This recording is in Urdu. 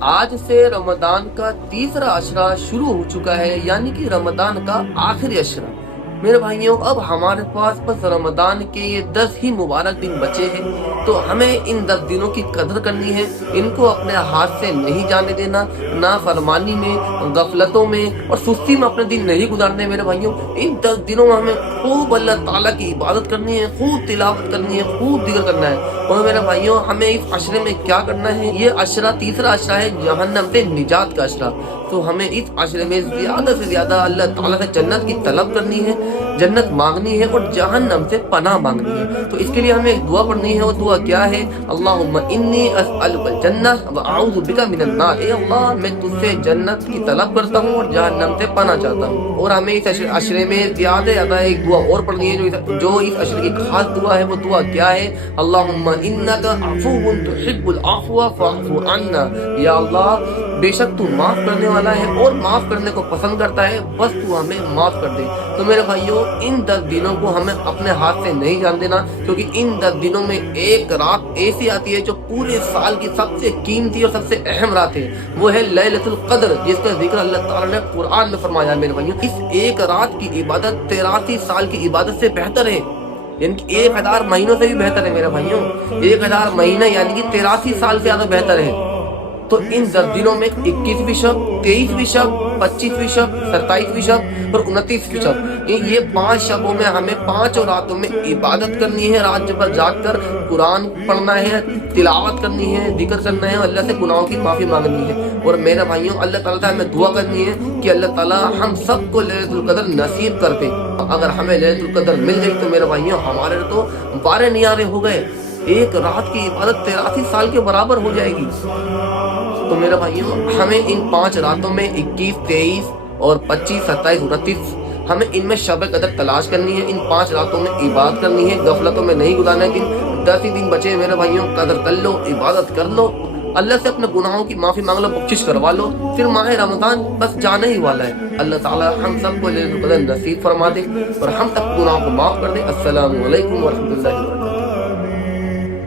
آج سے رمضان کا تیسرا عشرہ شروع ہو چکا ہے، یعنی کہ رمضان کا آخری عشرہ۔ میرے بھائیوں، اب ہمارے پاس بس رمضان کے یہ 10 ہی مبارک دن بچے ہیں، تو ہمیں ان 10 دنوں کی قدر کرنی ہے، ان کو اپنے ہاتھ سے نہیں جانے دینا، نافرمانی میں، غفلتوں میں اور سستی میں اپنے دن نہیں گزارنے۔ میرے بھائیوں، ان 10 دنوں میں ہمیں خوب اللہ تعالیٰ کی عبادت کرنی ہے، خوب تلاوت کرنی ہے، خوب ذکر کرنا ہے۔ اور میرے بھائیوں، ہمیں اس عشرے میں کیا کرنا ہے؟ یہ عشرہ تیسرا عشرہ ہے جہنم سے نجات کا عشرہ، تو ہمیں اس عشرے میں زیادہ سے زیادہ اللہ تعالیٰ سے جنت کی طلب کرنی ہے، جنت مانگنی ہے اور جہنم سے پناہ مانگنی ہے۔ تو اس کے لیے ہمیں ایک دعا پڑھنی ہے، وہ دعا کیا ہے؟ اللہم انی اسألک الجنہ واعوذ بک من النار۔ اے اللہ، میں تجھ سے جنت کی طلب کرتا ہوں اور جہنم سے پناہ چاہتا ہوں۔ اور ہمیں اس عشرے میں زیادہ ایک دعا اور پڑھنی ہے جو اس عشرے کی خاص دعا ہے۔ وہ دعا کیا ہے؟ اللہم انک عفو تحب العفو فاعف عنا۔ یا اللہ، بے شک تو معاف کرنے والا ہے اور معاف کرنے کو پسند کرتا ہے، بس تو ہمیں معاف کر دے۔ تو میرے بھائیوں، ان 10 دنوں کو ہمیں اپنے ہاتھ سے نہیں جان دینا، کیونکہ ان 10 دنوں میں ایک رات ایسی آتی ہے جو پورے سال کی سب سے قیمتی اور سب سے اہم رات ہے، وہ ہے لیلۃ القدر، جس کا ذکر اللہ تعالیٰ نے قرآن میں فرمایا۔ میرے بھائیوں، اس ایک رات کی عبادت 83 سال کی عبادت سے بہتر ہے، یعنی کہ 1000 مہینوں سے بھی بہتر ہے۔ میرے بھائیوں، 1000 مہینہ یعنی کہ 83 سال سے زیادہ بہتر ہے۔ تو ان 10 دنوں میں 21ویں شب، 23ویں شب، 25ویں شب، 27ویں شب اور 29ویں شب، یہ 5 شبوں میں ہمیں 5 راتوں میں عبادت کرنی ہے، رات بھر جاگ کر قرآن پڑھنا ہے، تلاوت کرنی ہے، ذکر کرنا ہے، اللہ سے گناہوں کی معافی مانگنی ہے۔ اور میرے بھائیوں، اللہ تعالیٰ سے ہمیں دعا کرنی ہے کہ اللہ تعالیٰ ہم سب کو لیلۃ القدر نصیب کر دے۔ اگر ہمیں لیلۃ القدر مل گئی تو میرے بھائیوں، ہمارے تو 12 نیارے ہو گئے، ایک رات کی عبادت 83 سال کے برابر ہو جائے گی۔ تو میرے بھائیوں، ہمیں ان 5 راتوں میں 21، 23 اور 25، 27، 29، ہمیں ان میں شب قدر تلاش کرنی ہے، ان 5 راتوں میں عبادت کرنی ہے، غفلتوں میں نہیں گزارنا ہے۔ 10 ہی دن بچے میرے بھائیوں، قدر کر لو، عبادت کر لو، اللہ سے اپنے گناہوں کی معافی مانگ لو، بخشش کروا لو، پھر ماہ رمضان بس جانے ہی والا ہے۔ اللہ تعالیٰ ہم سب کو لیلۃ القدر نصیب فرما دے اور ہم تک گناہوں کو معاف کر دے۔ السلام علیکم ورحمۃ اللہ وبرکاتہ۔